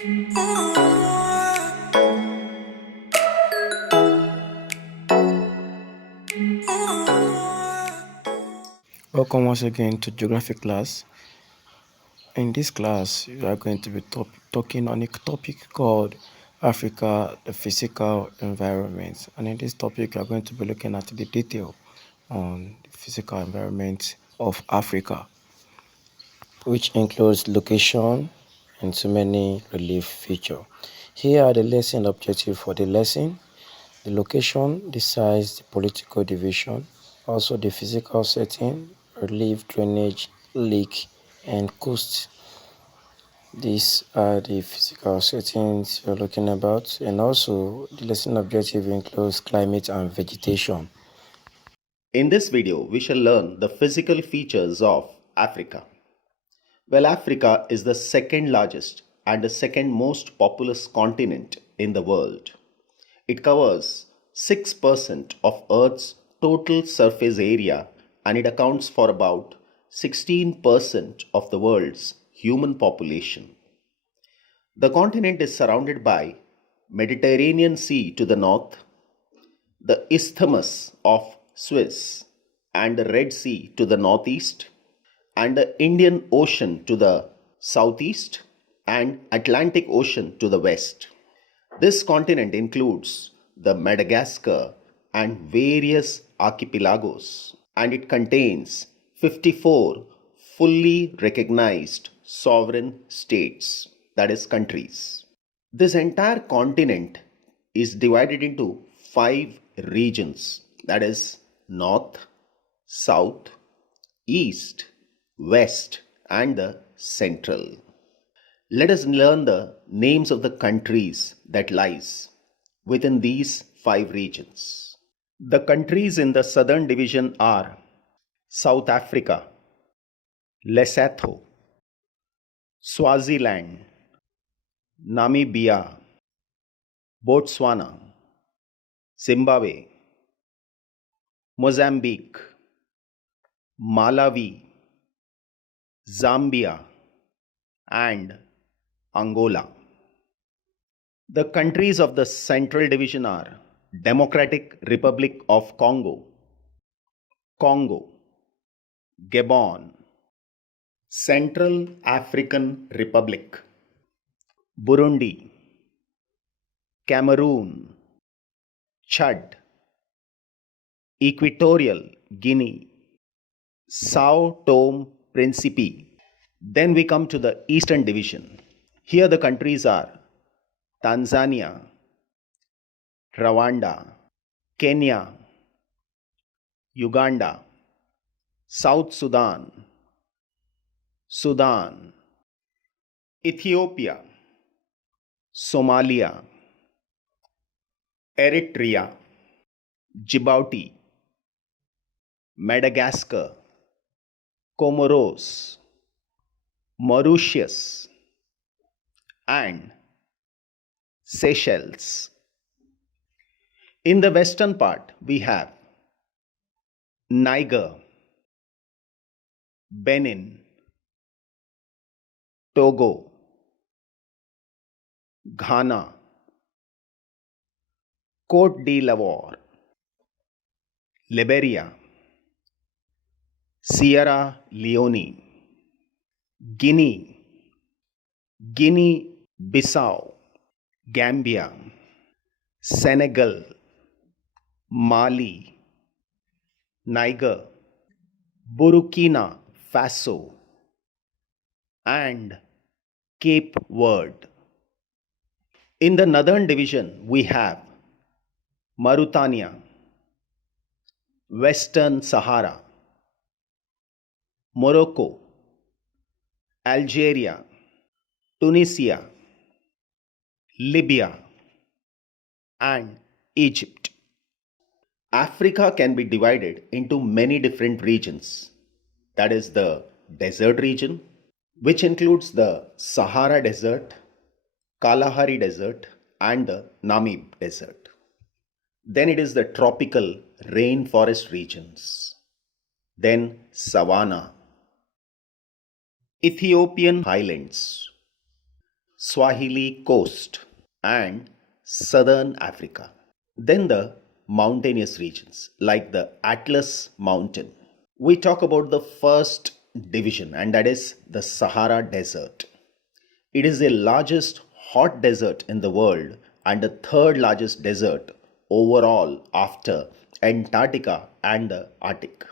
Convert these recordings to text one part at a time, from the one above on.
Welcome once again to Geography class. In this class, we are going to be talking on a topic called Africa, the physical environment. And in this topic, we are going to be looking at the detail on the physical environment of Africa, which includes location and so many relief features. Here are the lesson objectives for the lesson: the location, the size, the political division, also the physical setting, relief, drainage, lake, and coast. These are the physical settings we're looking about, and also the lesson objective includes climate and vegetation. In this video, we shall learn the physical features of Africa. Well, Africa is the second largest and the second most populous continent in the world. It covers 6% of Earth's total surface area and it accounts for about 16% of the world's human population. The continent is surrounded by Mediterranean Sea to the north, the Isthmus of Suez and the Red Sea to the northeast, and the Indian Ocean to the southeast, and Atlantic Ocean to the west. This continent includes the Madagascar and various archipelagos, and it contains 54 fully recognized sovereign states, that is, countries. This entire continent is divided into 5 regions, that is, North, South, East, West, and the Central. Let us learn the names of the countries that lies within these 5 regions. The countries in the Southern Division are South Africa, Lesotho, Swaziland, Namibia, Botswana, Zimbabwe, Mozambique, Malawi, Zambia, and Angola. The countries of the Central Division are Democratic Republic of Congo, Congo, Gabon, Central African Republic, Burundi, Cameroon, Chad, Equatorial Guinea, Sao Tome Principe. Then we come to the Eastern Division. Here the countries are Tanzania, Rwanda, Kenya, Uganda, South Sudan, Sudan, Ethiopia, Somalia, Eritrea, Djibouti, Madagascar, Comoros, Mauritius, and Seychelles. In the western part, we have Niger, Benin, Togo, Ghana, Cote d'Ivoire, Liberia, Sierra Leone, Guinea, Guinea-Bissau, Gambia, Senegal, Mali, Niger, Burkina Faso, and Cape Verde. In the northern division, we have Mauritania, Western Sahara, Morocco, Algeria, Tunisia, Libya, and Egypt. Africa can be divided into many different regions. That is the desert region, which includes the Sahara Desert, Kalahari Desert, and the Namib Desert. Then it is the tropical rainforest regions. Then savanna, Ethiopian highlands, Swahili Coast, and Southern Africa. Then the mountainous regions like the Atlas Mountain. We talk about the first division, and that is the Sahara Desert. It is the largest hot desert in the world and the third largest desert overall after Antarctica and the Arctic.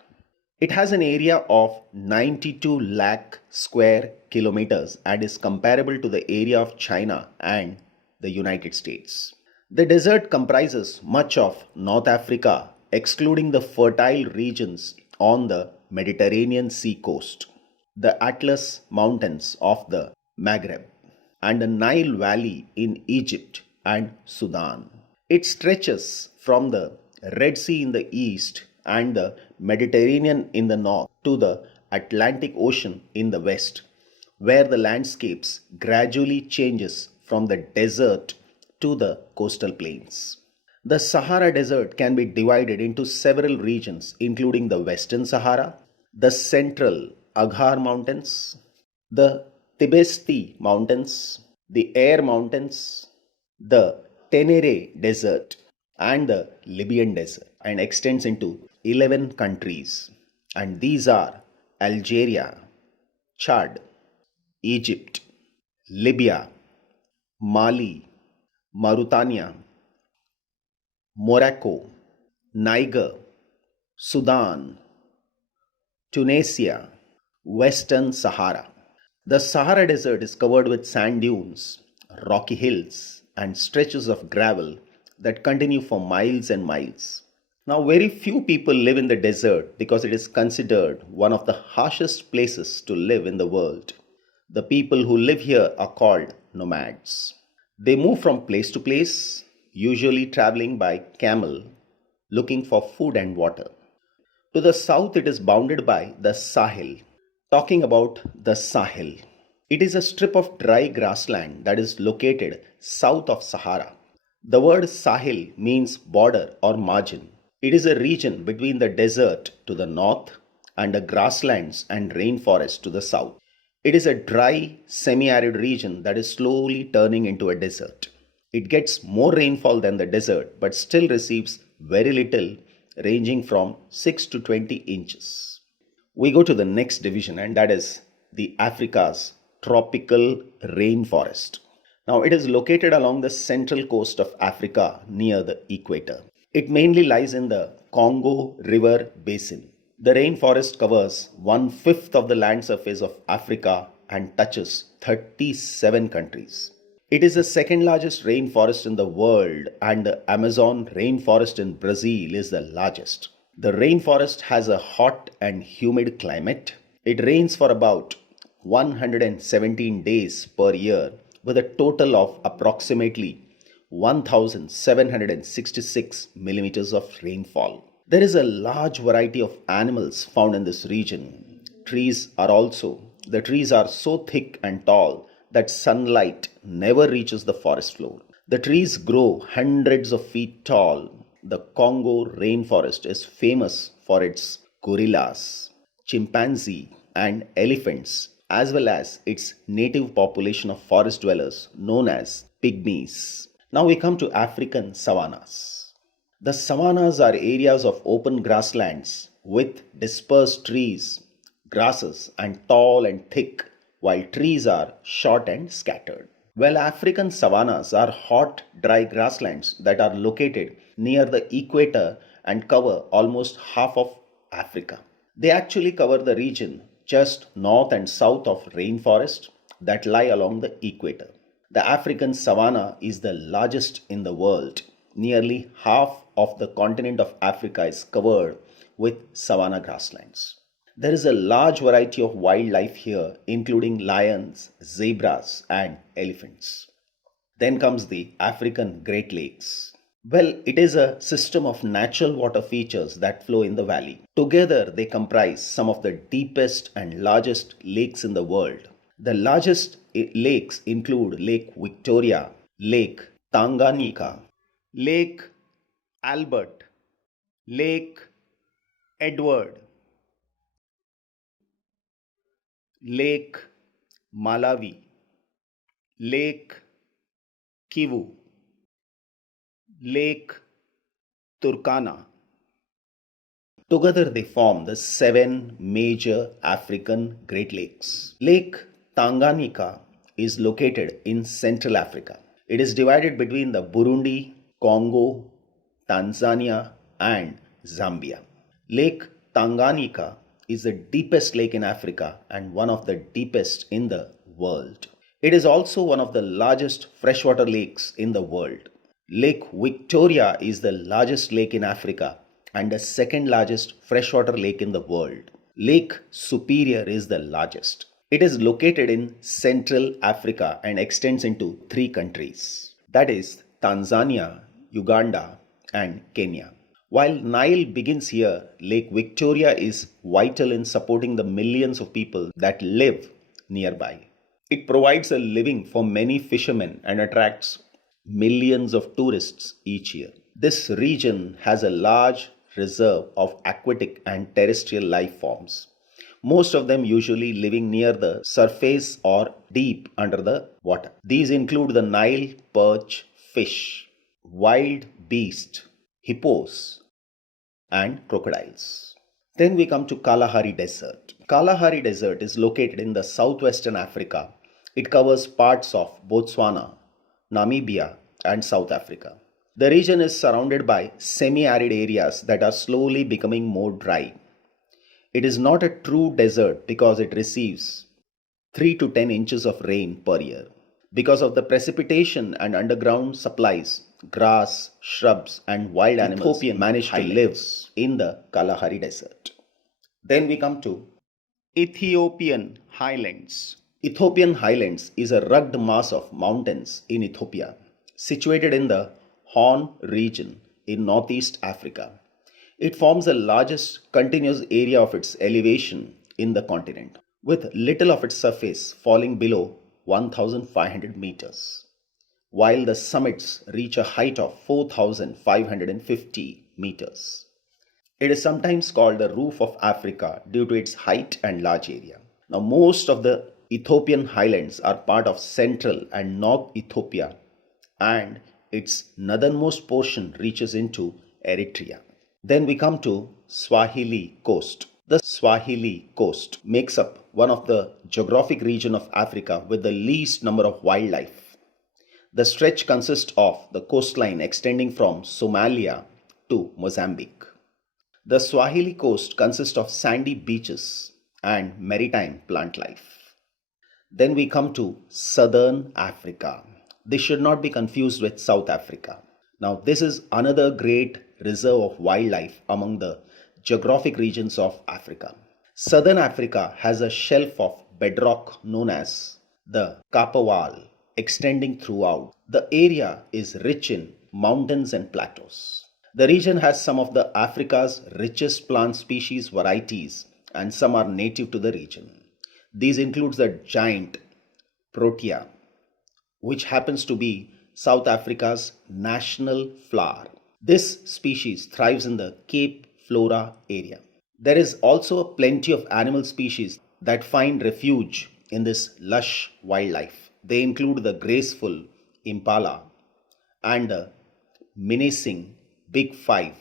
It has an area of 92 lakh square kilometers and is comparable to the area of China and the United States. The desert comprises much of North Africa, excluding the fertile regions on the Mediterranean Sea coast, the Atlas Mountains of the Maghreb, and the Nile Valley in Egypt and Sudan. It stretches from the Red Sea in the east and the Mediterranean in the north to the Atlantic Ocean in the west, where the landscapes gradually changes from the desert to the coastal plains. The Sahara Desert can be divided into several regions, including the Western Sahara, the Central Aghar Mountains, the Tibesti Mountains, the Air Mountains, the Tenere Desert, and the Libyan Desert, and extends into 11 countries. And these are Algeria, Chad, Egypt, Libya, Mali, Mauritania, Morocco, Niger, Sudan, Tunisia, Western Sahara. The Sahara Desert is covered with sand dunes, rocky hills, and stretches of gravel that continue for miles and miles. Now, very few people live in the desert because it is considered one of the harshest places to live in the world. The people who live here are called nomads. They move from place to place, usually traveling by camel, looking for food and water. To the south, it is bounded by the Sahel. Talking about the Sahel, it is a strip of dry grassland that is located south of Sahara. The word Sahel means border or margin. It is a region between the desert to the north and the grasslands and rainforest to the south. It is a dry, semi arid region that is slowly turning into a desert. It gets more rainfall than the desert but still receives very little, ranging from 6 to 20 inches. We go to the next division, and that is the Africa's tropical rainforest. Now, it is located along the central coast of Africa near the equator. It mainly lies in the Congo River basin. The rainforest covers one fifth of the land surface of Africa and touches 37 countries. It is the second largest rainforest in the world, and the Amazon rainforest in Brazil is the largest. The rainforest has a hot and humid climate. It rains for about 117 days per year with a total of approximately 1766 millimeters of rainfall. There is a large variety of animals found in this region. The trees are so thick and tall that sunlight never reaches the forest floor. The trees grow hundreds of feet tall. The Congo rainforest is famous for its gorillas, chimpanzee, and elephants, as well as its native population of forest dwellers known as pygmies. Now we come to African savannas. The savannas are areas of open grasslands with dispersed trees, grasses, and tall and thick, while trees are short and scattered. Well, African savannas are hot, dry grasslands that are located near the equator and cover almost half of Africa. They actually cover the region just north and south of rainforest that lie along the equator. The African savanna is the largest in the world. Nearly half of the continent of Africa is covered with savanna grasslands. There is a large variety of wildlife here, including lions, zebras, and elephants. Then comes the African Great Lakes. Well, it is a system of natural water features that flow in the valley. Together, they comprise some of the deepest and largest lakes in the world. The largest lakes include Lake Victoria, Lake Tanganyika, Lake Albert, Lake Edward, Lake Malawi, Lake Kivu, Lake Turkana. Together they form the seven major African Great Lakes. Lake Tanganyika is located in Central Africa. It is divided between the Burundi, Congo, Tanzania, and Zambia. Lake Tanganyika is the deepest lake in Africa and one of the deepest in the world. It is also one of the largest freshwater lakes in the world. Lake Victoria is the largest lake in Africa and the second largest freshwater lake in the world. Lake Superior is the largest. It is located in Central Africa and extends into three countries, that is, Tanzania, Uganda, and Kenya. While Nile begins here, Lake Victoria is vital in supporting the millions of people that live nearby. It provides a living for many fishermen and attracts millions of tourists each year. This region has a large reserve of aquatic and terrestrial life forms, most of them usually living near the surface or deep under the water. These include the Nile perch fish, wild beast, hippos, and crocodiles. Then we come to Kalahari Desert. Kalahari Desert is located in the southwestern Africa. It covers parts of Botswana, Namibia, and South Africa. The region is surrounded by semi-arid areas that are slowly becoming more dry. It is not a true desert because it receives 3 to 10 inches of rain per year. Because of the precipitation and underground supplies, grass, shrubs, and wild animals manage to live in the Kalahari Desert. Then we come to Ethiopian Highlands. Ethiopian Highlands is a rugged mass of mountains in Ethiopia, situated in the Horn region in northeast Africa. It forms the largest continuous area of its elevation in the continent, with little of its surface falling below 1,500 meters, while the summits reach a height of 4,550 meters. It is sometimes called the roof of Africa due to its height and large area. Now, most of the Ethiopian highlands are part of central and north Ethiopia, and its northernmost portion reaches into Eritrea. Then we come to Swahili Coast. The Swahili Coast makes up one of the geographic region of Africa with the least number of wildlife. The stretch consists of the coastline extending from Somalia to Mozambique. The Swahili Coast consists of sandy beaches and maritime plant life. Then we come to Southern Africa. This should not be confused with South Africa. Now, this is another great reserve of wildlife among the geographic regions of Africa. Southern Africa has a shelf of bedrock known as the Kapa Wall extending throughout. The area is rich in mountains and plateaus. The region has some of the Africa's richest plant species varieties, and some are native to the region. These include the giant protea, which happens to be South Africa's national flower. This species thrives in the Cape Flora area. There is also plenty of animal species that find refuge in this lush wildlife. They include the graceful impala and the menacing Big Five,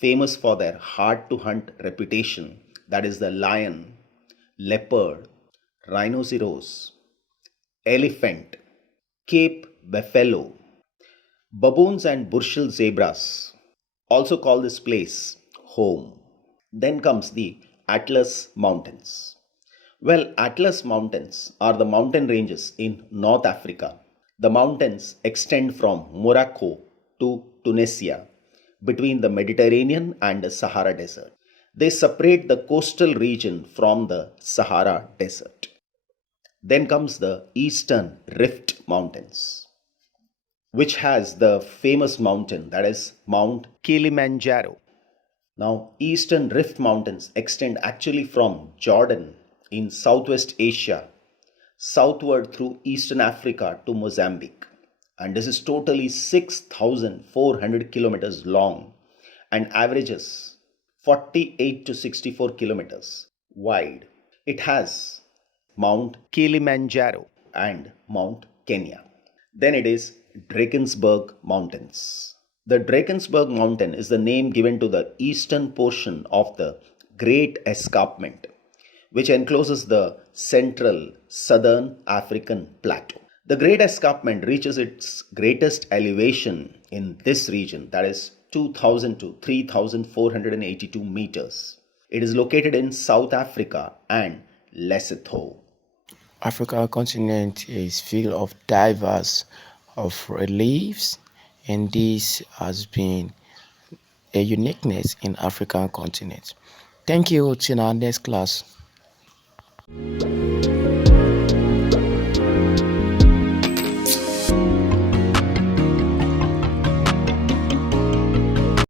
famous for their hard to hunt reputation, that is, the lion, leopard, rhinoceros, elephant, Cape buffalo, baboons, and Burchell zebras also call this place home. Then comes the Atlas Mountains. Well, Atlas Mountains are the mountain ranges in North Africa. The mountains extend from Morocco to Tunisia between the Mediterranean and the Sahara Desert. They separate the coastal region from the Sahara Desert. Then comes the Eastern Rift Mountains, which has the famous mountain, that is Mount Kilimanjaro. Now, Eastern Rift Mountains extend actually from Jordan in Southwest Asia southward through Eastern Africa to Mozambique. And this is totally 6,400 kilometers long and averages 48 to 64 kilometers wide. It has Mount Kilimanjaro and Mount Kenya. Then it is Drakensberg Mountains. The Drakensberg Mountain is the name given to the eastern portion of the Great Escarpment, which encloses the central southern African plateau. The Great Escarpment reaches its greatest elevation in this region, that is 2000 to 3482 meters. It is located in South Africa and Lesotho. Africa continent is filled of diverse of reliefs, and this has been a uniqueness in African continent. Thank you. Till our next class.